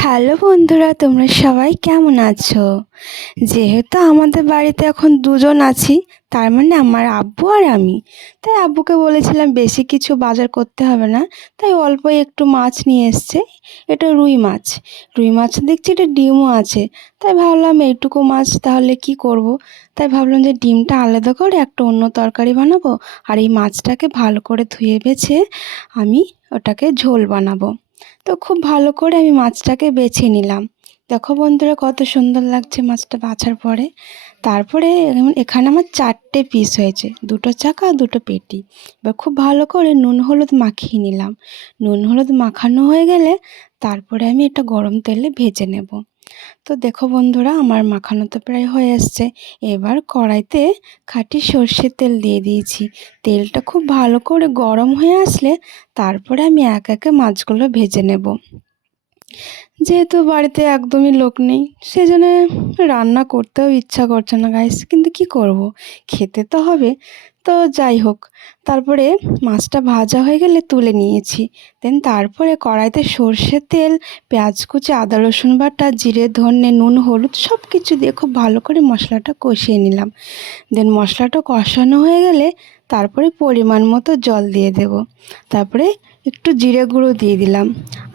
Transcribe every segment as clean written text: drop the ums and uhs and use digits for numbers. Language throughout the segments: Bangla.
হ্যালো বন্ধুরা, তোমরা সবাই কেমন আছো? যেহেতু আমাদের বাড়িতে এখন দুজন আছি, তার মানে আমার আব্বু আর আমি। তাই আব্বুকে বলেছিলাম বেশি কিছু বাজার করতে হবে না, তাই অল্প একটু মাছ নিয়ে এসছে। এটা রুই মাছ। রুই মাছ দেখছি এটা ডিমও আছে। তাই ভাবলাম এইটুকু মাছ তাহলে কি করব। তাই ভাবলাম যে ডিমটা আলাদা করে একটা অন্য তরকারি বানাবো, আর এই মাছটাকে ভালো করে ধুয়ে বেছে আমি ওটাকে ঝোল বানাবো। তো খুব ভালো করে আমি মাছটাকে বেছে নিলাম। দেখো বন্ধুরা, কত সুন্দর লাগছে মাছটা বাছার পরে। তারপরে এখানে আমার 4টে পিস হয়েছে, 2টো চাকা 2টো পেটি। এবার খুব ভালো করে নুন হলুদ মাখিয়ে নিলাম। নুন হলুদ মাখানো হয়ে গেলে তারপরে আমি এটা গরম তেলে ভেজে নেব। তো দেখো বন্ধুরা, আমার মাখানো তো প্রায় হয়ে আসছে। এবার কড়াইতে খাঁটি সর্ষের তেল দিয়ে দিয়েছি। তেলটা খুব ভালো করে গরম হয়ে আসলে তারপরে আমি এক একে মাছগুলো ভেজে নেব। যেহেতু বাড়িতে একদমই লোক নেই, সেজন্য রান্না করতেও ইচ্ছা করছে না গাইস, কিন্তু কি করব, খেতে তো হবে। তো যাই হোক, তারপরে মাছটা ভাজা হয়ে গেলে তুলে নিয়েছি। দেন তারপরে কড়াইতে সর্ষের তেল, পেঁয়াজ কুচি, আদা রসুন বাটা, জিরে ধনে, নুন হলুদ সব কিছু দিয়ে খুব ভালো করে মশলাটা কষিয়ে নিলাম। দেন মশলাটা কষানো হয়ে গেলে তারপরে পরিমাণ মতো জল দিয়ে দেব। তারপরে একটু জিরে গুঁড়ো দিয়ে দিলাম।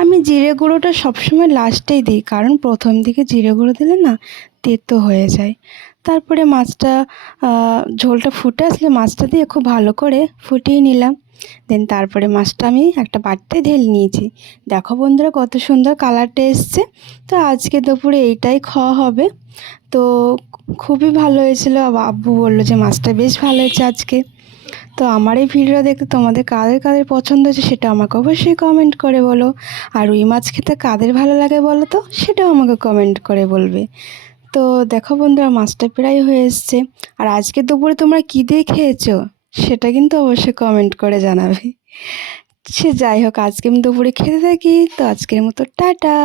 আমি জিরে গুঁড়োটা সবসময় লাস্টেই দিই, কারণ প্রথম দিকে জিরে গুঁড়ো দিলে না তেতো হয়ে যায়। তারপরে মাছটা ঝোলটা ফুটে আসলে মাছটা দিয়ে খুব ভালো করে ফুটিয়ে নিলাম। দেন তারপরে মাছটা আমি একটা বাটিতে ঢেলে নিয়েছি। দেখো বন্ধুরা, কত সুন্দর কালারটা এসছে। তো আজকে দুপুরে এইটাই খাওয়া হবে। তো খুবই ভালো হয়েছিল। আব্বু বললো যে মাছটা বেশ ভালো হয়েছে আজকে। তো আমার এই ভিডিও দেখতে তোমাদের কাদের কাদের পছন্দ হয়েছে সেটা আমাকে অবশ্যই কমেন্ট করে বলো। আর রুই মাছ খেতে কাদের ভালো লাগে বলো তো, সেটাও আমাকে কমেন্ট করে বলবে। তো দেখো বন্ধুরা, মাছটা প্রায় হয়ে এসছে। আর আজকে দুপুরে তোমরা কী দিয়ে খেয়েছো সেটা কিন্তু অবশ্যই কমেন্ট করে জানাবে। সে যাই হোক, আজকে আমি দুপুরে খেতে থাকি। তো আজকের মতো টাটা।